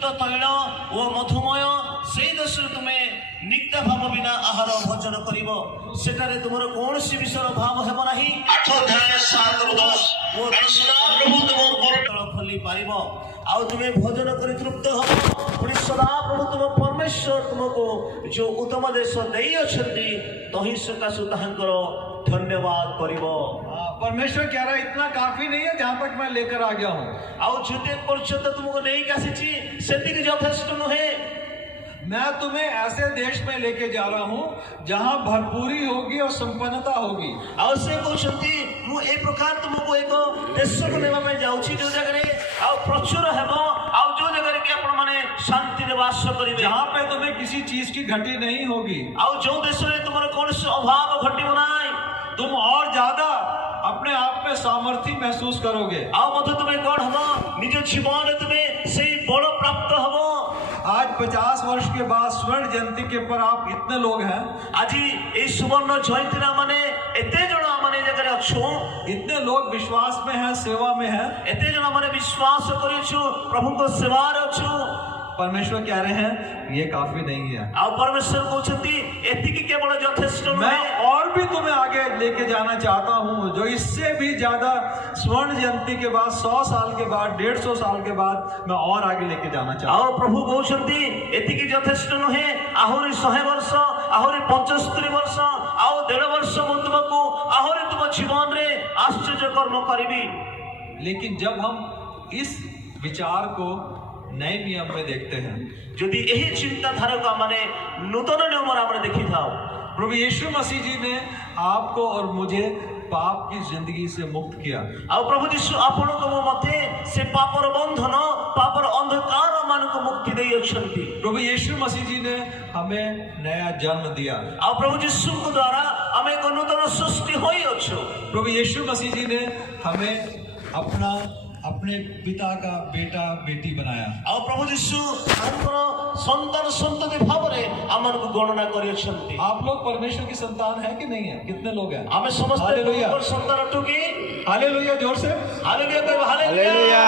युक्त तैल ओ मधुमय से देश तुम्हें नित्य भाव बिना आहार भोजन करिवो सेटारे तुमर कोनसी विषय भाव हेबो नाही 8 अध्याय 7 ରୁ 10 प्रभु तुम खोली पारिबो आउ तुम्हें भोजन करी तृप्त हो पुणी सदा प्रभु तुम परमेश्वर तुमको जो उत्तम देश देई अछंती तही सकाशु ताहांकर धन्यवाद करिवो। परमेश्वर कह रहा है इतना काफी नहीं है जहां तक मैं लेकर आ गया हूँ। आउ जते पर्यंत तुमको नहीं कासिची सेतिक यथेष्ट नहे। मैं तुम्हें ऐसे देश में लेके जा रहा हूँ जहाँ भरपूरी होगी और संपन्नता होगी। आउ से कहते मु ए प्रकार तुमको एक देश को नेबा में जाउची जो जगह रे आउ प्रचुर हेबो आउ जो जगह रे कि आपण माने शांति रे वास करिवे जहाँ पे तुम्हें किसी चीज की घटी नहीं होगी। आउ जो देश रे तुमर कोनसे अभाव घटिबो नाय तुम और ज्यादा अपने आप में सामर्थ्य महसूस करोगे। आउ मत तुम्हें कौन हबो निज जीवन रे तुम्हें सही बल प्राप्त हबो। आज 50 वर्ष के बाद स्वर्ण जयंती के पर आप इतने लोग हैं। आज ये सुवर्ण जयंती माने एते जण माने जगह रे अछु इतने लोग विश्वास में हैं, सेवा में हैं। एते जण माने विश्वास करिछु प्रभु को सेवा रे अछु। परमेश्वर कह रहे हैं ये काफी नहीं है। आ परमेश्वर कहते एतिकी केवल यथेष्ट नहीं। मैं और भी तुम्हें आगे लेके जाना चाहता हूँ जो इससे भी ज्यादा स्वर्ण जयंती के बाद 100 साल के बाद 150 साल के बाद मैं और आगे लेके जाना चाहता हूँ। प्रभु कहते एतिकी यथेष्ट नुहे आहरी 100 वर्ष आहरी 75 वर्ष आउ 1.5 वर्ष तुमको आहरी तुम जीवन रे आश्चर्य कर्म करिबी। लेकिन जब हम इस विचार को नए नियम में देखते हैं यदि यही चिंताधारा को माने नूतन नियम रे देखी था प्रभु यीशु मसीह जी ने आपको और मुझे पाप की जिंदगी से मुक्त किया। और प्रभु यीशु आपण को मते से पापर बंधन पापर अंधकार मान को मुक्ति देई अछंती। प्रभु यीशु मसीह जी ने हमें नया जन्म दिया और प्रभु यीशु को द्वारा हमें को नूतन सृष्टि होई अछो। प्रभु यीशु मसीह जी ने हमें अपने पिता का बेटा बेटी बनाया। और प्रभु यीशु हमर संतान संतति भाव रे हमन को गणना करि अछंती। आप लोग परमेश्वर की संतान है कि नहीं है? कितने लोग हैं? हमें समस्त परमेश्वर संतान अटू की हालेलुया जोर से हालेलुया कहो हालेलुया।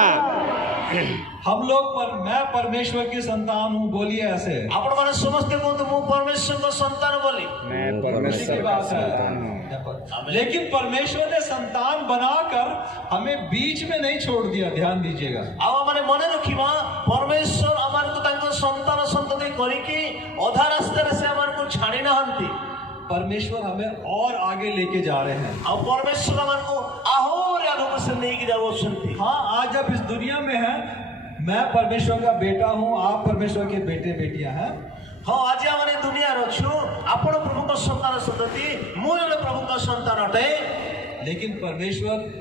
हम लोग मैं परमेश्वर की संतान हूँ बोलिए ऐसे। आपण माने समस्त को तो परमेश्वर का संतान बोली मैं परमेश्वर का संतान हूँ। लेकिन परमेश्वर ने संतान बनाकर हमें बीच में नहीं छोड़ दिया। ध्यान दीजिएगा। अब माने मने रखिबा परमेश्वर अमान को तांको संतान संतति करी कि आधा रास्ता से अमान को छाड़ी नहंती। परमेश्वर हमें और आगे लेके जा रहे हैं। अब परमेश्वर अमान को आहोर आगे को से लेके जाओ सुनती। हाँ आज जब इस दुनिया में है मैं परमेश्वर का बेटा हूँ आप परमेश्वर के बेटे बेटियां हैं। हाँ आज हमारे दुनिया रचु आपण प्रभु का संतान संतति मूल प्रभु का संतान अटे। लेकिन परमेश्वर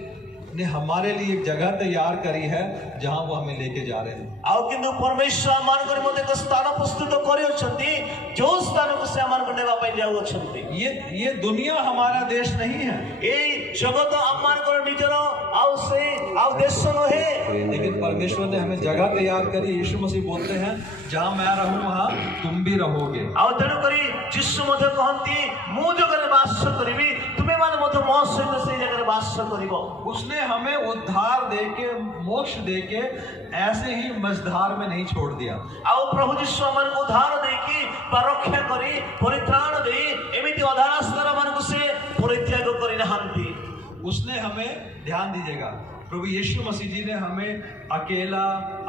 ने हमारे लिए एक जगह तैयार करी है जहां वो हमें लेके जा रहे हैं। आउ किंतु परमेश्वर मान कर मते को स्थान प्रस्तुत करि अछंती जो स्थान को से मान को नेबा पई जाउ अछंती। ये दुनिया हमारा देश नहीं है। ए जगत अमान कर निजर आउ से आउ देश नहे। लेकिन परमेश्वर ने हमें जगह तैयार करी। यीशु मसीह बोलते हैं जहां मैं रहूं वहां तुम भी रहोगे। आउ तेनु करी यीशु मते कहंती मु जगह वास करिबी तुमे मान मते मो सहित से जगह वास करिवो। उसने हमें उद्धार देके मोक्ष देके ऐसे ही मझधार में नहीं छोड़ दिया। आउ प्रभु यीशु हमन को उद्धार देकी रक्षा करी परित्राण दे एमिति अधारास्तर मन को से परित्याग करि नहंती। उसने हमें ध्यान दीजिएगा प्रभु यीशु मसीह जी ने हमें अकेला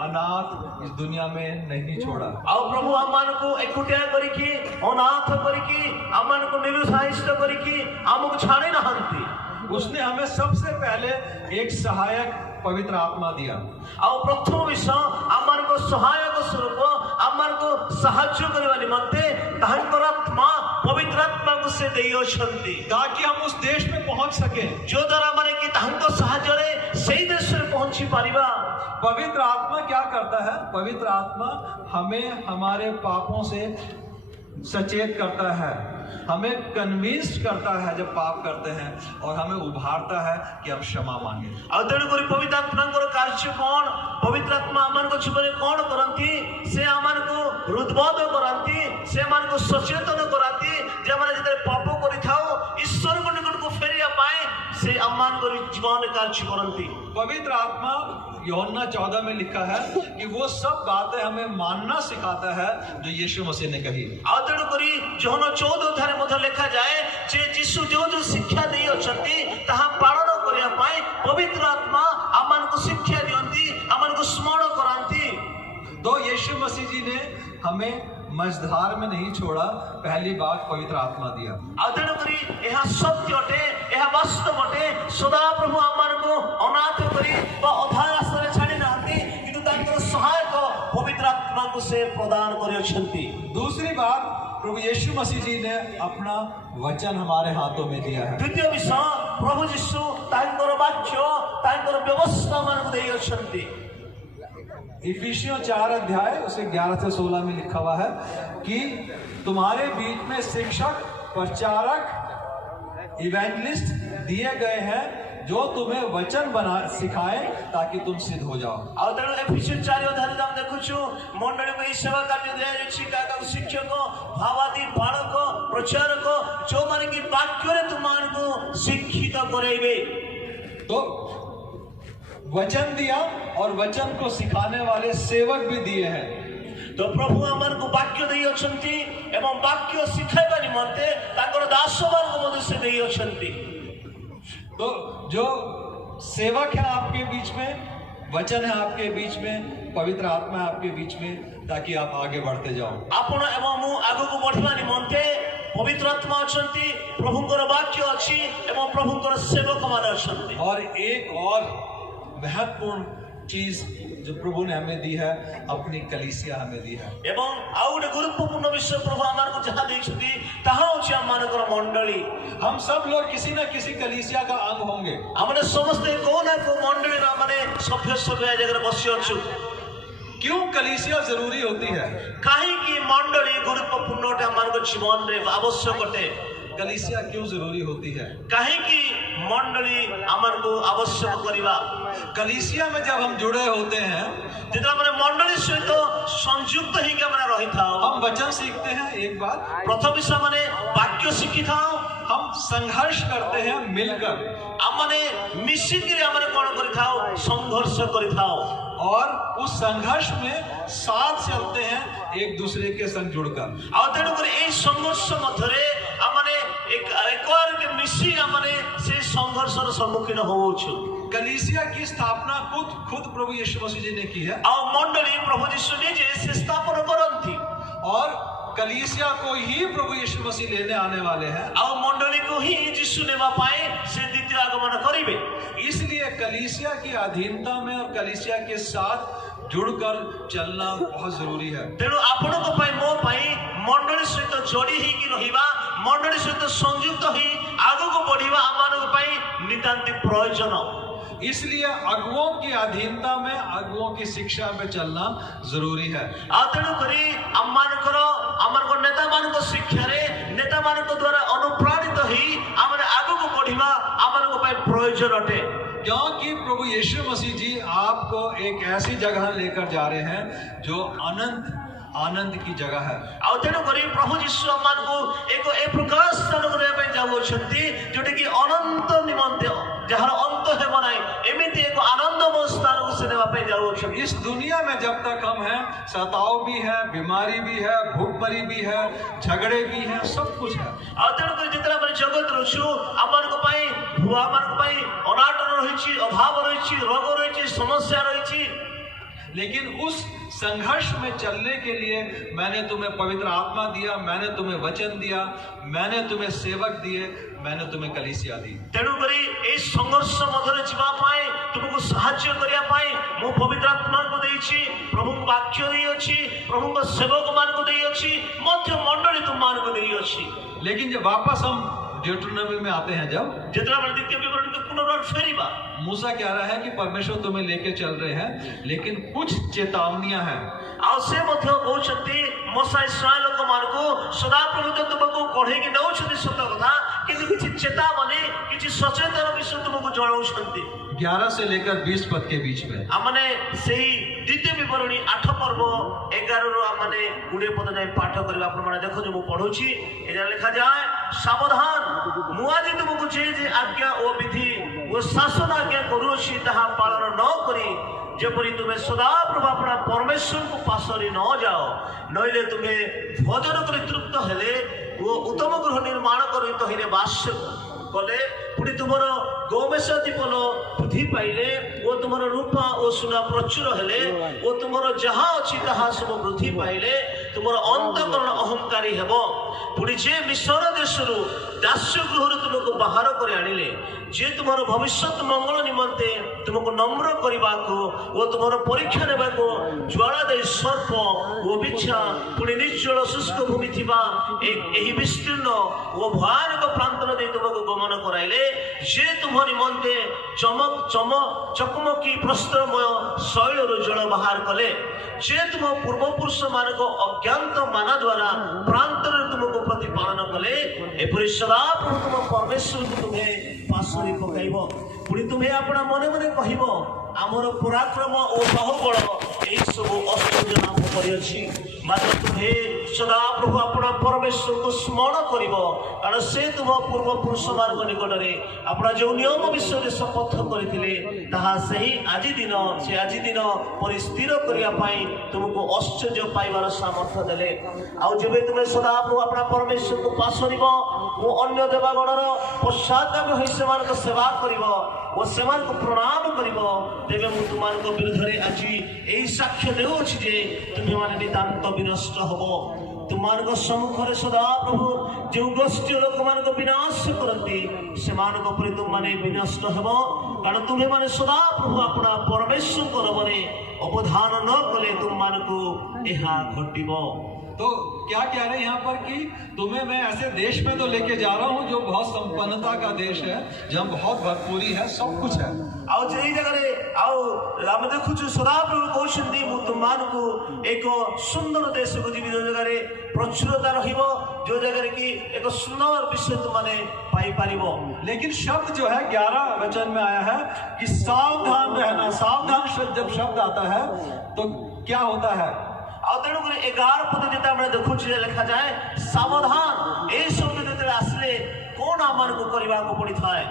अनाथ इस दुनिया में नहीं छोड़ा। आउ प्रभु हमन को एकुटिया करिकी अनाथ करिकी हमन को निरुत्साहित करिकी हमको छाड़े नहंती। उसने हमें सबसे पहले एक सहायक पवित्र आत्मा दिया। आउ प्रथम विषय हमन को सहायक स्वरूप हमन को सहायता करबा निमंते तांकर आत्मा पवित्र आत्मा को से देयो छंती ताकि हम उस देश में पहुंच सके जो द्वारा माने कि तांको सहायता रे सही देश रे पहुंची परिबा। पवित्र आत्मा क्या करता है? पवित्र आत्मा हमें हमारे पापों से सचेत करता है, हमें कन्विंस करता है जब पाप करते हैं और हमें उभारता है कि हम क्षमा मांगे। और तेणु करी पवित्र आत्मा कार्य कौन? पवित्र आत्मा आमान को जीवन कौन करती से आमान को हृदबोध करती से आमान को सचेतन कराती जे माने जते पाप करि थाओ ईश्वर को निकट को फेरिया पाए से आमान को जीवन कार्य करती। पवित्र आत्मा यूहन्ना 14 में लिखा है कि वो सब बातें हमें मानना सिखाता है जो यीशु मसीह ने कही। तेणु करी यूहन्ना 14 अध्याय मध्य लिखा जाए जे यीशु जो जो शिक्षा दी अछंती ताहा पालन करिया पाए पवित्र आत्मा आमन को शिक्षा दियंती, आमन को स्मरण करांती। तो यीशु मसीह जी ने हमें मझधार में नहीं छोड़ा, पहली बात पवित्र आत्मा दिया। तेणु करी यह सत्य अटे, यह वास्तव अटे। सदा प्रभु आमन को अनाथ करी बा अधा रास्ता छाड़ी नांती, किंतु तांकर सहायक पवित्र आत्मा को से प्रदान करियछंती। दूसरी बात, प्रभु यीशु मसीह जी ने अपना वचन हमारे हाथों में दिया है। द्वितीय विषय, प्रभु यीशु तांकर वाक्य तांकर व्यवस्था मन को देयछंती। इफिसियों 4 अध्याय उसे 11 से 16 में लिखा हुआ है कि तुम्हारे बीच में शिक्षक, प्रचारक, इवेंजलिस्ट दिए गए हैं जो तुम्हें वचन बना सिखाए ताकि तुम सिद्ध हो जाओ। तेणु एफिसियों 4 अध्याय हम देखुछु मंडली को सेवा कार्य दिया जाछि का शिक्षक, भावादी, बालक, प्रचारक जो माने कि वाक्य रे तुम मान को शिक्षित करेबे। तो वचन दिया और वचन को सिखाने वाले सेवक भी दिए हैं। तो प्रभु आमन को वाक्य देई अछंती एवं वाक्य सिखाइबा निमंते ताकर दासमान को मध्य से देई अछंती। तो जो सेवक है आपके बीच में, वचन है आपके बीच में, पवित्र आत्मा है आपके बीच में, ताकि आप आगे बढ़ते जाओ। आपण एवं मु आगु को बढ़िबा निमंते पवित्र आत्मा अछंती, प्रभुଙ୍କର वाक्य अछि एवं प्रभुଙ୍କର सेवक मान अछंती। और एक और महत्वपूर्ण चीज जो प्रभु ने हमें दी है, अपनी कलीसिया हमें दी है। एवं आउ गोटे गुरुत्वपूर्ण विषय प्रभु आमान को जहाँ देखछथि ताहा होछि आमानकर मंडली। हम सब लोग किसी न किसी कलीसिया का अंग होंगे। हमने समस्ते को ना को मंडली रा माने सभ्य जगह बसी अछु। क्यों कलीसिया जरूरी होती है? काहे कि मंडली गुरुत्वपूर्ण अटे आमानकर जीवन रे आवश्यक अटे। कलीसिया क्यों जरूरी होती है? काहे कि मंडली आमन को आवश्यक करिबा। कलीसिया में जब हम जुड़े होते हैं, जितना माने मंडली सहित संयुक्त ही के माने रही था, हम वचन सीखते हैं। एक बात, प्रथम विषय माने वाक्य सीखी था, हम संघर्ष करते हैं मिलकर। आमने मिसिकिरे आमने कोन करि थाओ, संघर्ष करि थाओ और उस संघर्ष में साथ चलते हैं एक दूसरे के संग जुड़कर। आ तेणु कर ए संघर्ष मध्यरे आमने एक और के मिसी आमने से संघर्ष रो सम्मुखीन होउछु। कलीसिया की स्थापना खुद प्रभु यीशु मसीह जी ने की है। आ मंडली प्रभु यीशु ने जे से स्थापना करंती और कलीसिया को ही प्रभु यीशु मसीह लेने आने वाले हैं। आ मंडली को ही यीशु नेवा पाए से द्वितीय आगमन करिवे। इसलिए कलीसिया की अधीनता में और कलीसिया के साथ जुड़कर चलना बहुत जरूरी है। तेणु आपण को पाई मो पाई मंडली सहित जोड़ी ही कि रहिबा, मंडली सहित संयुक्त ही आगु को बढ़िबा आमान को पाई नितांती प्रयोजन। इसलिए अगुओं की अधीनता में, अगुओं की शिक्षा में चलना जरूरी है। तेणु करी आमर को नेता मान को शिक्षा रे नेता मान को द्वारा अनुप्राणित ही आमर आगु को बढ़िबा आमर को पाई प्रयोजन अटे। क्योंकि प्रभु यीशु मसीह जी आपको एक ऐसी जगह लेकर जा रहे हैं जो अनंत आनंद की जगह है। तेणु करी प्रभु यीशु आमान को एक ए प्रकार स्थान करे पे जावो छथि जोटे कि अनंत निमंते जहार अंत है बनाई एमिति एक आनंदमय स्थान को से देवा पे जावो छथि। इस दुनिया में जब तक हम हैं, सताव भी है, बीमारी भी है, भूखमरी भी है, झगड़े भी हैं, सब कुछ है। तेणु करी जितना माने जगत रछु आमान को पाई भुआ मान को पाई अनाटन रहिछि, अभाव रहिछि, रोग रहिछि, समस्या रहिछि। लेकिन उस संघर्ष में चलने के लिए मैंने तुम्हें पवित्र आत्मा दिया, मैंने तुम्हें वचन दिया, मैंने तुम्हें सेवक दिए, मैंने तुम्हें कलीसिया दी। तेणु करी ए संघर्ष मध्यरे जीवा पाए तुमको सहाय्य करिया पाए मु पवित्र आत्मा को देइछि, प्रभु वाक्य देइ अछि, प्रभु को सेवक मान को देइ अछि, मध्य मंडली तुम मान को देइ अछि। लेकिन जब वापस हम ड्यूटेरोनोमी में आते हैं, जब जितना बड़े द्वितीय विवरण के पुनरुत्थान फेरीबा मूसा कह रहा है कि परमेश्वर तुम्हें लेके चल रहे हैं, लेकिन कुछ चेतावनियां हैं। आ से मध्य कहउछथि मूसा इस्राएल को मार्गो सदा प्रभु तुमको कढे कि नउछथि सत कथा, किंतु किछि चेतावनी किछि सचेतन विषय तुमको जणाउछथि। 11 से लेकर 20 पद के बीच में आमने सही द्वितीय विवरणी 8 पर्व 11 रो आमने गुडे पद जाय पाठ करबा प्रमाण देखो जो मु पढुछि एजा लिखा जाय सावधान मुआजी तुमको जे जे आज्ञा ओ विधि ଓ ଶାସନ ଆଜ୍ଞା କରୁଅଛି ତାହା ପାଳନ ନ କରି ଯେପରି ତୁମେ ସଦାପ୍ରଭୁ ଆପଣା ପରମେଶ୍ୱରଙ୍କୁ ପାଶରି ନ ଯାଅ, ନଇଲେ ତୁମେ ଭୋଜନ କରି ତୃପ୍ତ ହେଲେ ଓ ଉତ୍ତମ ଗୃହ ନିର୍ମାଣ କରି ତହିଁରେ ବାସ କଲେ, ପୁଣି ତୁମର ଗୋମେଶ ଦୀପନ ବୃଦ୍ଧି ପାଇଲେ ଓ ତୁମର ରୂପା ଓ ସୁନା ପ୍ରଚୁର ହେଲେ ଓ ତୁମର ଯାହା ଅଛି ତାହା ସବୁ ବୃଦ୍ଧି ପାଇଲେ, ତୁମର ଅନ୍ତଃକରଣ ଅହଙ୍କାରୀ ହେବ। ପୁଣି ଯେ ମିଶ୍ର ଦେଶରୁ ଦାସ୍ୟ ଗୃହରୁ ତୁମକୁ ବାହାର କରି ଆଣିଲେ, ଯେ ତୁମର ଭବିଷ୍ୟତ ମଙ୍ଗଳ ନିମନ୍ତେ ତୁମକୁ ନମ୍ର କରିବାକୁ ଓ ତୁମର ପରୀକ୍ଷା ନେବାକୁ ଜ୍ୱାଳା ଦେଇ ସର୍ପ ଓ ବିଛା, ପୁଣି ନିର୍ଜଳ ଶୁଷ୍କ ଭୂମି ଥିବା ଏହି ବିସ୍ତୀର୍ଣ୍ଣ ଓ ଭୟାନକ ପ୍ରାନ୍ତର ଦେଇ ତୁମକୁ ଗମନ କରାଇଲେ, ଯେ ତୁମ ନିମନ୍ତେ ଚକମକି ପ୍ରସ୍ତରମୟ ଶୈଳରୁ ଜଳ ବାହାର କଲେ, ଯେ ତୁମ ପୂର୍ବପୁରୁଷ ମାନଙ୍କ ଅଜ୍ଞାତ ମାନା ଦ୍ୱାରା ପ୍ରାନ୍ତରେ ତୁମକୁ ପ୍ରତିପାଳନ କଲେ, ଏପରି ସଦାପ୍ରଭୁ ତୁମ ପରମେଶ୍ୱରଙ୍କୁ ତୁମେ ପାଶରି ପକାଇବ। ପୁଣି ତୁମେ ଆପଣା ମନେ ମନେ କହିବ, ଆମର ପରାକ୍ରମ ଓ ବାହୁବଳ ଏହିସବୁ ଅସ୍ତ୍ର ଲାଭ କରିଅଛି। ମାତ୍ର ତୁମେ ସଦାପ୍ରଭୁ ଆପଣା ପରମେଶ୍ୱରଙ୍କୁ ସ୍ମରଣ କରିବ, କାରଣ ସେ ତୁମ ପୂର୍ବପୁରୁଷମାନଙ୍କ ନିକଟରେ ଆପଣା ଯେଉଁ ନିୟମ ବିଷୟରେ ଶପଥ କରିଥିଲେ ତାହା ସେ ଆଜି ଦିନ ପରି ସ୍ଥିର କରିବା ପାଇଁ ତୁମକୁ ଐଶ୍ୱର୍ଯ୍ୟ ପାଇବାର ସାମର୍ଥ୍ୟ ଦେଲେ। ଆଉ ଯେବେ ତୁମେ ସଦାପ୍ରଭୁ ଆପଣା ପରମେଶ୍ୱରଙ୍କୁ ପାଶରିବ ଓ ଅନ୍ୟ ଦେବାଗଣର ପଶ୍ଚାତ୍ଗାମୀ ହୋଇ ସେମାନଙ୍କ ସେବା କରିବ ଓ ସେମାନଙ୍କୁ ପ୍ରଣାମ କରିବ, ତେବେ ମୁଁ ତୁମମାନଙ୍କ ବିରୁଦ୍ଧରେ ଆଜି ଏହି ସାକ୍ଷ୍ୟ ଦେଉଅଛି ଯେ ତୁମେମାନେ ନିତାନ୍ତ ବିନଷ୍ଟ ହବ। ତୁମମାନଙ୍କ ସମ୍ମୁଖରେ ସଦାପ୍ରଭୁ ଯେଉଁ ଗୋଷ୍ଠୀ ଲୋକମାନଙ୍କ ବିନାଶ କରନ୍ତି ସେମାନଙ୍କ ଉପରେ ତୁମମାନେ ବିନଷ୍ଟ ହେବ, କାରଣ ତୁମେମାନେ ସଦାପ୍ରଭୁ ଆପଣା ପରମେଶ୍ୱରଙ୍କ ନାମରେ ଅବଧାନ ନ କଲେ ତୁମମାନଙ୍କୁ ଏହା ଘଟିବ। तो क्या कह रहे हैं यहाँ पर कि तुम्हें मैं ऐसे देश में तो लेके जा रहा हूँ जो बहुत संपन्नता का देश है, जहाँ बहुत भरपूरी है, सब कुछ है। ଆଉ ସେଇ ଜାଗାରେ ଆଉ ଆମେ ଦେଖୁଛୁ ସଦାପ୍ରଭୁ କହୁଛନ୍ତି ମୁଁ ତୁମମାନଙ୍କୁ ଏକ ସୁନ୍ଦର ଦେଶକୁ ଯିବି, ଯୋଉ ଜାଗାରେ ପ୍ରଚୁରତା ରହିବ, ଯୋଉ ଜାଗାରେ କି ଏକ ସୁନ୍ଦର ବିଷୟ ତୁମମାନେ ପାଇପାରିବ। लेकिन शब्द जो है 11 वचन में आया है कि सावधान रहना। सावधान जब शब्द आता है तो क्या होता है? ଆଉ ତେଣୁକରି 11 ପଦ ଯେତେ ଆମେ ଦେଖୁଛୁ ଯେ ଲେଖାଯାଏ ସାବଧାନ। ଏଇ ଶବ୍ଦ ଯେତେବେଳେ ଆସିଲେ କଣ ଆମମାନଙ୍କୁ କରିବାକୁ ପଡିଥାଏ?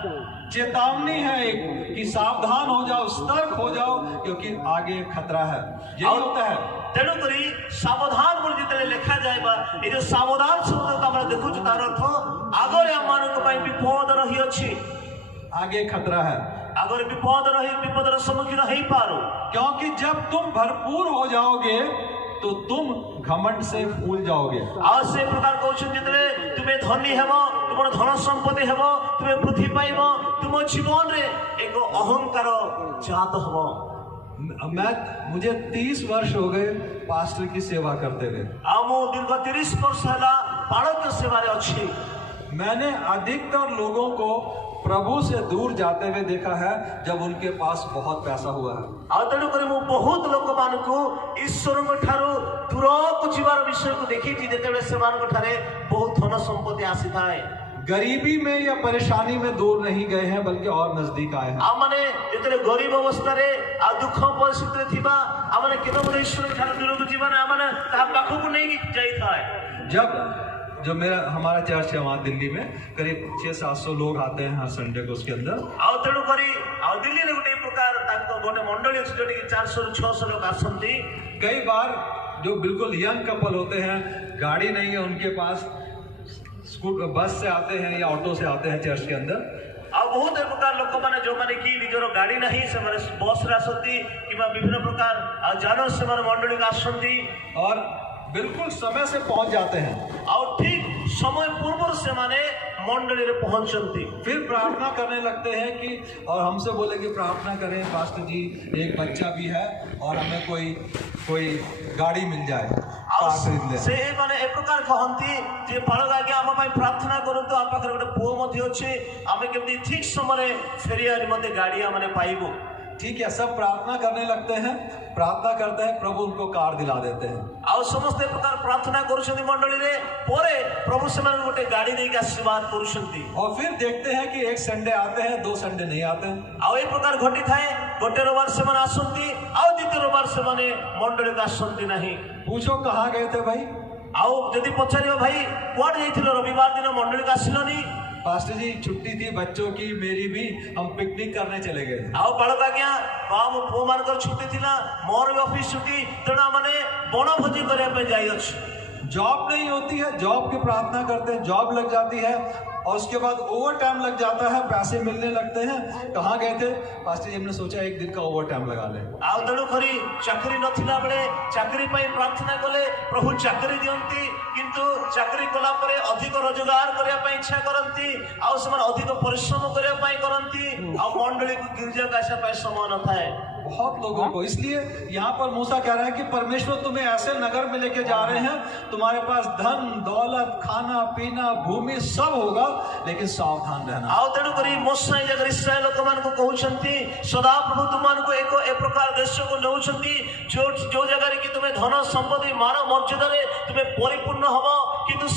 चेतावनी है एक कि सावधान हो जाओ, सतर्क हो जाओ, क्योंकि आगे खतरा है। यही होता है। ତେଣୁକରି ସାବଧାନ ବୋଲି ଯେତେବେଳେ ଲେଖାଯାଏ ବା ଏଇ ଯୋଉ ସାବଧାନ ଶବ୍ଦକୁ ଆମେ ଦେଖୁଛୁ ତାର ଅର୍ଥ ଆଗରେ ଆମମାନଙ୍କ ପାଇଁ ବିପଦ ରହିଅଛି, आगे खतरा है। ଆଗରେ ବିପଦର ସମ୍ମୁଖୀନ ହେଇପାରୁ। क्योंकि जब तुम भरपूर हो जाओगे तो तुम घमंड से फूल जाओगे। ଆଉ ସେ ପ୍ରକାର କହୁଛନ୍ତି ଯେତେବେଳେ ତୁମେ ଧନୀ ହେବ, ତୁମର ଧନ ସମ୍ପତ୍ତି ହେବ, ତୁମେ ବୃଦ୍ଧି ପାଇବ, ତୁମ ଜୀବନରେ ଏକ ଅହଙ୍କାର ଜାତ ହେବ। मुझे 30 वर्ष हो गए पास्टर की सेवा करते हुए। ଆଉ ମୁଁ ଦୀର୍ଘ 30 ବର୍ଷ ହେଲା ପାଳକ ସେବାରେ ଅଛି। मैंने अधिकतर लोगों को प्रभु से दूर जाते हुए देखा है जब उनके पास बहुत पैसा हुआ है। ଆଉ ତେଣୁକରି ମୁଁ ବହୁତ ଲୋକମାନଙ୍କୁ ଈଶ୍ୱରଙ୍କ ଠାରୁ ଦୂରକୁ ଯିବାର ବିଷୟକୁ ଦେଖିଛି ଯେତେବେଳେ ସେମାନଙ୍କ ଠାରେ ବହୁତ ଧନ ସମ୍ପତ୍ତି ଆସିଥାଏ। गरीबी में या परेशानी में दूर नहीं गए हैं, बल्कि और नजदीक आए हैं। ଆଉ ମାନେ ଯେତେବେଳେ ଗରିବ ଅବସ୍ଥାରେ ଆଉ ଦୁଃଖ ପରିସ୍ଥିତିରେ ଥିବା ଆମମାନେ କେବଳ ଈଶ୍ୱରଙ୍କ ଠାରୁ ଦୂରକୁ ଯିବା ନା, ଆମମାନେ ତା ପାଖକୁ ନେଇକି ଯାଇଥାଏ। जब जो हमारा चर्च है वहाँ दिल्ली में करीब 600-700 लोग आते हैं हर संडे को, उसके अंदर। ଆଉ ତେଣୁକରି ଆଉ ଦିଲ୍ଲୀରେ ଗୋଟେ ପ୍ରକାର ତାଙ୍କ ଗୋଟେ ମଣ୍ଡଳୀ ଅଛି ଯୋଉଠିକି 400-600 ଲୋକ ଆସନ୍ତି। कई बार जो बिल्कुल यंग कपल होते हैं, गाड़ी नहीं है उनके पास, बस से आते हैं या ऑटो से आते हैं चर्च के अंदर। ଆଉ ବହୁତ ପ୍ରକାର ଲୋକମାନେ ଯୋଉମାନେ କି ନିଜର ଗାଡ଼ି ନାହିଁ ସେମାନେ ବସରେ ଆସନ୍ତି କିମ୍ବା ବିଭିନ୍ନ ପ୍ରକାର ଆଉ ଯାନରେ ସେମାନେ ମଣ୍ଡଳୀକୁ ଆସନ୍ତି और बिल्कुल समय से पहुंच जाते हैं। ଆଉ ଠିକ ସମୟ ପୂର୍ବରୁ ସେମାନେ मंडली पहुंचती। फिर प्रार्थना करने लगते हैं कि और हमसे बोले कि प्रार्थना करें पास्टर जी, एक बच्चा भी है और हमें कोई गाड़ी मिल जाए से माने एक प्रकार कहती जे बालक आगे आम प्रार्थना करूँ तो आम पाखे गोटे पुओ अच्छे आम केमती ठीक समय फेरिया मत गाड़ी मैंने पाइबू। ठीक है, सब प्रार्थना करने लगते हैं, प्रार्थना करते हैं, प्रभु उनको कार दिला देते हैं। आउ समस्त प्रकार प्रार्थना करुछंती मंडली रे परे प्रभु से गोटे गाड़ी देके आशीर्वाद करुछंती। और फिर देखते हैं कि एक संडे आते हैं, 2 संडे नहीं आते हैं। आउ एक प्रकार घटी थाए गोटे रविवार से माने आसंती आउ द्वितीय रविवार से माने मंडली का आसंती नहीं। पूछो कहाँ गए थे भाई? आउ यदि पचारियो भाई कुआड जाइथिलो रविवार दिन मंडली का आसिलोनी पास्टर जी छुट्टी थी बच्चों की, मेरी भी, हम पिकनिक करने चले गए थे। ଆଉ ବାଳକ ଆଜ୍ଞା ଆମ ପୁଅ ମାନଙ୍କର ଛୁଟି ଥିଲା, ମୋର ବି ଅଫିସ ଛୁଟି, ତେଣୁ ଆମେ ବଣଭୋଜି କରିବା ପାଇଁ ଯାଇଅଛୁ। जॉब नहीं होती है, जॉब की प्रार्थना करते हैं, जॉब लग जाती है और उसके बाद ओवर टाइम लग जाता है, पैसे मिलने लगते हैं। कहाँ गए थे पास्टर जी? हमने सोचा एक दिन का ओवर टाइम लगा ले। ଆଉ ତେଣୁ କରି ଚାକିରି ନଥିଲା ବେଳେ ଚାକିରି ପାଇଁ ପ୍ରାର୍ଥନା କଲେ, ପ୍ରଭୁ ଚାକିରି ଦିଅନ୍ତି, କିନ୍ତୁ ଚାକିରି କଲା ପରେ ଅଧିକ ରୋଜଗାର କରିବା ପାଇଁ ଇଚ୍ଛା କରନ୍ତି, ଆଉ ସେମାନେ ଅଧିକ ପରିଶ୍ରମ କରିବା ପାଇଁ କରନ୍ତି, ଆଉ ମଣ୍ଡଳୀକୁ ଗିର୍ଜାକୁ ଆସିବା ପାଇଁ ସମୟ ନଥାଏ। बहुत लोगों को, इसलिए यहाँ पर मूसा कह रहा है कि परमेश्वर तुम्हें ऐसे नगर में लेके जा रहे हैं, तुम्हारे पास धन दौलत खाना पीना भूमि सब होगा, लेकिन सावधान रहना। ଆଉ ତେଣୁ କରି ମୋଶା ଏ ଜାଗାରେ ଇସ୍ରାଏଲ ଲୋକମାନଙ୍କୁ କହୁଛନ୍ତି, ସଦାପ୍ରଭୁ ତୁମମାନଙ୍କୁ ଏକ ଏ ପ୍ରକାର ଦେଶକୁ ନେଉଛନ୍ତି ଯୋଉ ଜାଗାରେ କି ତୁମେ ଧନ ସମ୍ପତ୍ତି ମାନ ମର୍ଯ୍ୟାଦାରେ ତୁମେ ପରିପୂର୍ଣ୍ଣ ହବ, କିନ୍ତୁ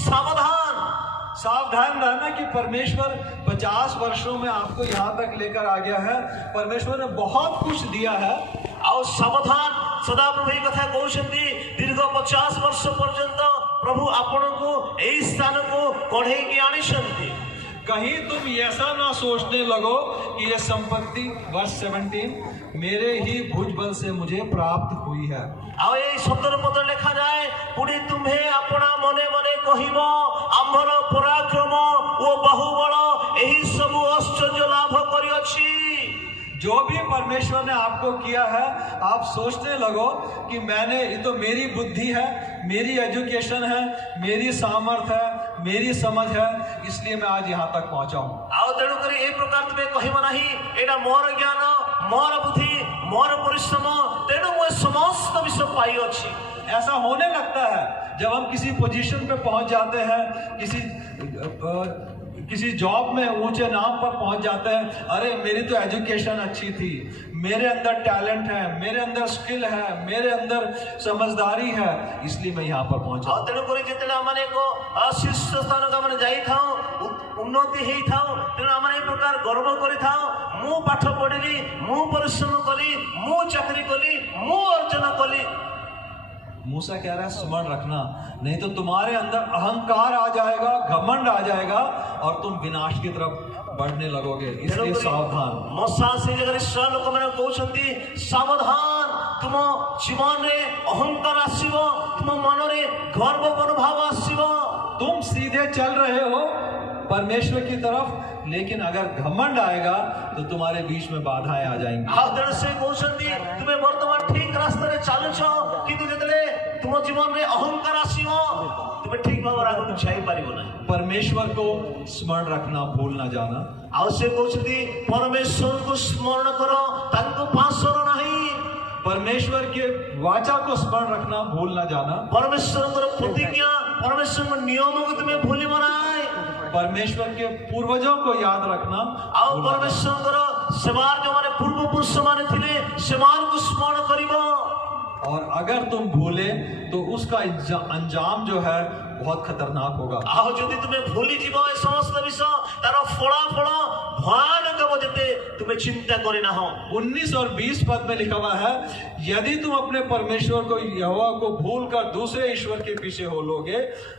सावधान रहना कि परमेश्वर 50 वर्षों में आपको यहाँ तक लेकर आ गया है, परमेश्वर ने बहुत कुछ दिया है। ଆଉ ସାବଧାନ, ସଦାପ୍ରଭୁ ଏହି କଥା କହୁଛନ୍ତି, ଦୀର୍ଘ 50 ବର୍ଷ ପର୍ଯ୍ୟନ୍ତ ପ୍ରଭୁ ଆପଣଙ୍କୁ ଏହି ସ୍ଥାନକୁ କଢେଇକି ଆଣିଛନ୍ତି। कहीं तुम ऐसा ना सोचने लगो कि ये संपत्ति, वर्ष 17, मेरे ही भुजबल से मुझे प्राप्त हुई है। ଆଉ ଏଇ 17 ପଦ ଲେଖାଯାଏ, ପୁଣି ତୁମ୍ଭେ ଆପଣା ମନେ ମନେ କହିବ, ଆମ୍ଭର ପରାକ୍ରମ ଓ ବାହୁବଳ ଏହି ସବୁ ଐଶ୍ୱର୍ଯ୍ୟ ଲାଭ କରିଅଛି। जो भी परमेश्वर ने आपको किया है, आप सोचने लगो कि मैंने, ये तो मेरी बुद्धि है, मेरी एजुकेशन है, मेरी सामर्थ्य है, मेरी समझ है, इसलिए मैं आज यहाँ तक पहुँचा हूँ। ଆଉ ତେଣୁ କରି ଏ ପ୍ରକାର ତୁମେ କହିବ ନାହିଁ, ଏଇଟା ମୋର ଜ୍ଞାନ, ମୋର ବୁଦ୍ଧି, ମୋର ପରିଶ୍ରମ, ତେଣୁ ମୁଁ ଏ ସମସ୍ତ ବିଷୟ ପାଇଅଛି। ऐसा होने लगता है जब हम किसी पोजीशन पे पहुंच जाते हैं, किसी जॉब में ऊंचे नाम पर पहुंच जाते हैं। अरे मेरी तो एजुकेशन अच्छी थी, मेरे अंदर टैलेंट है, मेरे अंदर स्किल है, मेरे अंदर समझदारी है, इसलिए मैं यहाँ पर पहुंचा। ଆଉ ତେଣୁ କରି ଯେତେବେଳେ ଆମେ ଏକ ଶୀର୍ଷ ସ୍ଥାନକୁ ଆମେ ଯାଇଥାଉ, ଉନ୍ନତି ହେଇଥାଉ, ତେଣୁ ଆମେ ଏ ପ୍ରକାର ଗର୍ବ କରିଥାଉ, ମୁଁ ପାଠ ପଢିଲି, ମୁଁ ପରିଶ୍ରମ କଲି, ମୁଁ ଚାକିରି କଲି, ମୁଁ ଅର୍ଜନ କଲି। मूसा कह रहा है स्मरण रखना, नहीं तो तुम्हारे अंदर अहंकार आ जाएगा, घमंड आ जाएगा और तुम विनाश की तरफ बढ़ने लगोगे, इसलिए सावधान। ମୋଶା ସେଇ ଜାଗାରେ ଇସ୍ରାଏଲ ଲୋକମାନଙ୍କୁ କହୁଛନ୍ତି, ସାବଧାନ, ତୁମ ଜୀବନରେ ଅହଙ୍କାର ଆସିବ, ତୁମ ମନରେ ଗର୍ବ ମନୋଭାବ ଆସିବ। तुम सीधे चल रहे हो परमेश्वर की तरफ, लेकिन अगर घमंड आएगा तो तुम्हारे बीच में बाधाएं आ जाएंगी। ଆଉ ତେଣୁ ସେ କହୁଛନ୍ତି, ତୁମେ ବର୍ତ୍ତମାନ ଠିକ ରାସ୍ତାରେ ଚାଲୁଛ, କିନ୍ତୁ ଯେତେବେଳେ ତୁମ ଜୀବନରେ ଅହଙ୍କାର ଆସିବ, ତୁମେ ଠିକ ଭାବରେ ଆଗକୁ ଯାଇପାରିବ ନାହିଁ। परमेश्वर को स्मरण रखना, भूल ना जाना। ଆଉ ସେ କହୁଛନ୍ତି, ପରମେଶ୍ୱରଙ୍କୁ ସ୍ମରଣ କର, ତାଙ୍କୁ ପାସର ନାହିଁ। परमेश्वर के वाचा को स्मरण रखना, भूल ना जाना। ପରମେଶ୍ୱରଙ୍କର ପ୍ରତିଜ୍ଞା, ପରମେଶ୍ୱରଙ୍କ ନିୟମକୁ ତୁମେ ଭୁଲିବ ନାହିଁ। परमेश्वर के पूर्वजों को याद रखना। ଆଉ ପରମେଶ୍ୱରଙ୍କର ସେବାର ଯୋଉମାନେ ପୂର୍ବପୁରୁଷ ମାନେ ଥିଲେ, ସେମାନଙ୍କୁ ସ୍ମରଣ କରିବ। और अगर तुम भूले तो उसका अंजाम जो है बहुत खतरनाक होगा। ଆଉ ଯଦି ତୁମେ ଭୁଲିଯିବ ଏ ସମସ୍ତ ବିଷୟ, ତାର ଫଳାଫଳ ଭୟାନକ ହେବ, ଯେତେ ତୁମେ ଚିନ୍ତା କରିନାହଁ। 19 और 20 पद में लिखा हुआ है, यदि तुम अपने परमेश्वर को, यहोवा को भूलकर दूसरे ईश्वर के पीछे हो लोगे,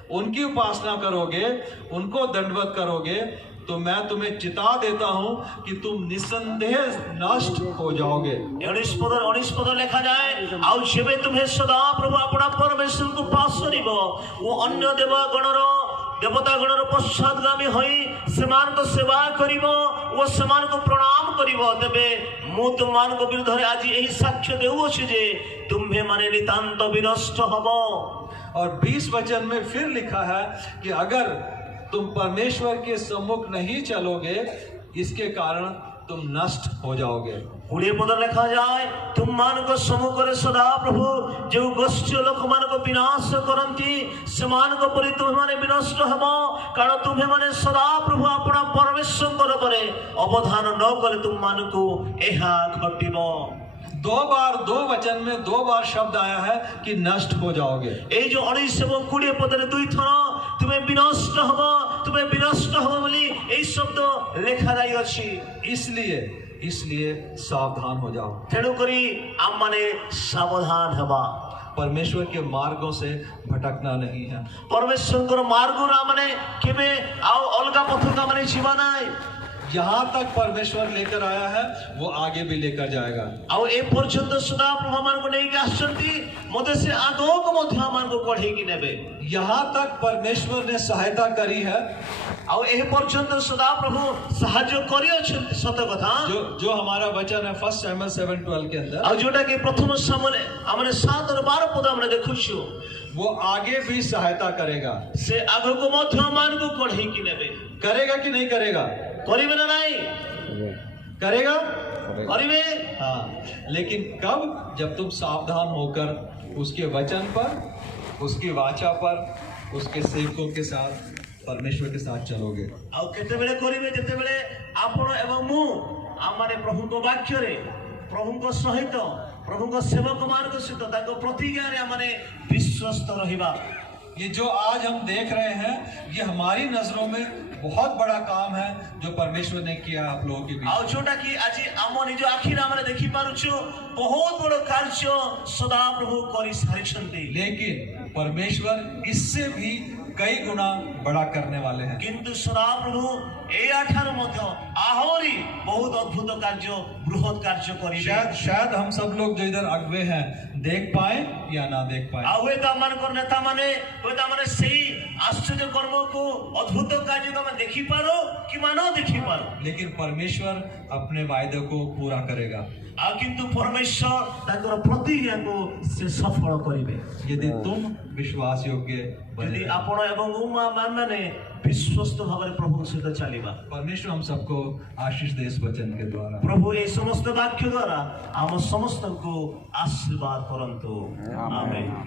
उनकी उपासना करोगे, उनको दंडवत करोगे, तो मैं तुम्हें चिता देता हूं कि तुम निसंदेह नष्ट हो जाओगे। 19 ପଦ ଲେଖାଯାଏ, ଆଉ ଯେବେ ତୁମେ ସଦା ପ୍ରଭୁ ଆପଣା ପରମେଶ୍ୱରଙ୍କୁ ପାସ କରିବ ଓ ଅନ୍ୟ ଦେବତାଗଣର ପଶ୍ଚାଦଗାମୀ ହୋଇ ସେମାନଙ୍କ ସେବା କରିବ ଓ ସେମାନଙ୍କୁ ପ୍ରଣାମ କରିବ, ତେବେ ମୁଁ ତୁମମାନଙ୍କ ବିରୁଦ୍ଧରେ ଆଜି ଏହି ସାକ୍ଷ୍ୟ ଦେଉଅଛି ଯେ ତୁମ୍ଭେମାନେ ନିତାନ୍ତ ବିନଷ୍ଟ ହବ। और 20 वचन में फिर लिखा है कि अगर तुम परमेश्वर के सम्मुख नहीं चलोगे, इसके कारण तुम नष्ट हो जाओगे। 20 ପଦ ଲେଖାଯାଏ, ତୁମମାନଙ୍କ ସମ୍ମୁଖରେ ସଦା ପ୍ରଭୁ ଯେଉଁ ଗୋଷ୍ଠୀ ଲୋକମାନଙ୍କ ବିନାଶ କରନ୍ତି, ସେମାନଙ୍କ ପରି ତୁମେମାନେ ବିନଷ୍ଟ ହେବ, କାରଣ ତୁମେମାନେ ସଦା ପ୍ରଭୁ ଆପଣା ପରମେଶ୍ୱରଙ୍କର ଉପରେ ଅବଧାନ ନ କଲେ ତୁମମାନଙ୍କୁ ଏହା ଘଟିବ। 2 बार 2 वचन में 2 बार शब्द आया है कि नष्ट हो जाओगे। এই যে 19 এবং 20 পদରେ 2 ଥର ତୁମେ ବିନଷ୍ଟ ହେବ, ତୁମେ ବିନଷ୍ଟ ହେବ ବୋଲି এই ଶବ୍ଦ ଲେଖାଯାଇଅଛି। इसलिए सावधान हो जाओ। ତେଣୁ କରି ଆମମାନେ ସାବଧାନ ହେବା। परमेश्वर के मार्गों से भटकना नहीं है। परमेश्वर मार्ग मैंने केवे अलग पथ का मैंने जीवा नाई जहां तक परमेश्वर लेकर आया है वो आगे भी लेकर जाएगा। आउ ए पर्यंत सुधा प्रभु मान को नहीं आसंती मते से आगो को मध्य मान को कढ़े की नेबे यहाँ तक परमेश्वर ने सहायता करी है। आउ ए पर्यंत सुधा प्रभु सहाय्य करियो छथि सत कथा जो हमारा वचन है 1 शमूएल 7:12 के अंदर, आउ जोटा के प्रथम सामने हमने 7 और 12 पद हमने देखुछु वो आगे भी सहायता करेगा। से आगो को मध्य मान को कढ़े की नेबे करेगा कि नहीं करेगा? करिबे ना नहीं करेगा। करिबे हाँ, लेकिन कब? जब तुम सावधान होकर उसके वचन पर, उसकी वाचा पर, उसके सेवकों के साथ, परमेश्वर के साथ चलोगे। आउ केते बेले करिबे जेते बेले आपण एवं मु आमाने प्रभु को वाक्य रे प्रभु को सहित प्रभु को सेवक मान को सहित ताको प्रतिज्ञा रे माने विश्वस्त रहिबा। ये जो आज हम देख रहे हैं ये हमारी नजरों में बहुत बड़ा काम है जो परमेश्वर ने किया आप लोगों के बीच। आउ जोटा कि आज आम निज आखिर आमे देखि पारुछु बहुत बड़ कार्य सदा प्रभु करि सारिछन्ति। लेकिन परमेश्वर इससे भी कई गुना बड़ा करने वाले हैं। किंतु सदा प्रभु ए आठार मध्य आहुरी बहुत अद्भुत कार्य बृहत कार्य करिबे। शायद हम सब लोग जो इधर अगुवे हैं देख पाए या ना देख पाए। आवे ता मान कर नेता माने होता माने सही आश्चर्य कर्म को अद्भुत कार्य को मैं देखि पारो कि मानो देखि पारो, लेकिन परमेश्वर अपने वायदे को पूरा करेगा। आ किंतु परमेश्वर ताकर प्रतिज्ञा को से सफल करिबे यदि तुम विश्वास योग्य यदि आपण एवं उमा माने विश्वस्त भाव प्रभु सहित चलिबा। परमेश्वर हम सबको आशीष दे इस वचन के द्वारा। प्रभु ए समस्त वाक्य द्वारा हम समस्त को आशीर्वाद करंतु। आमेन।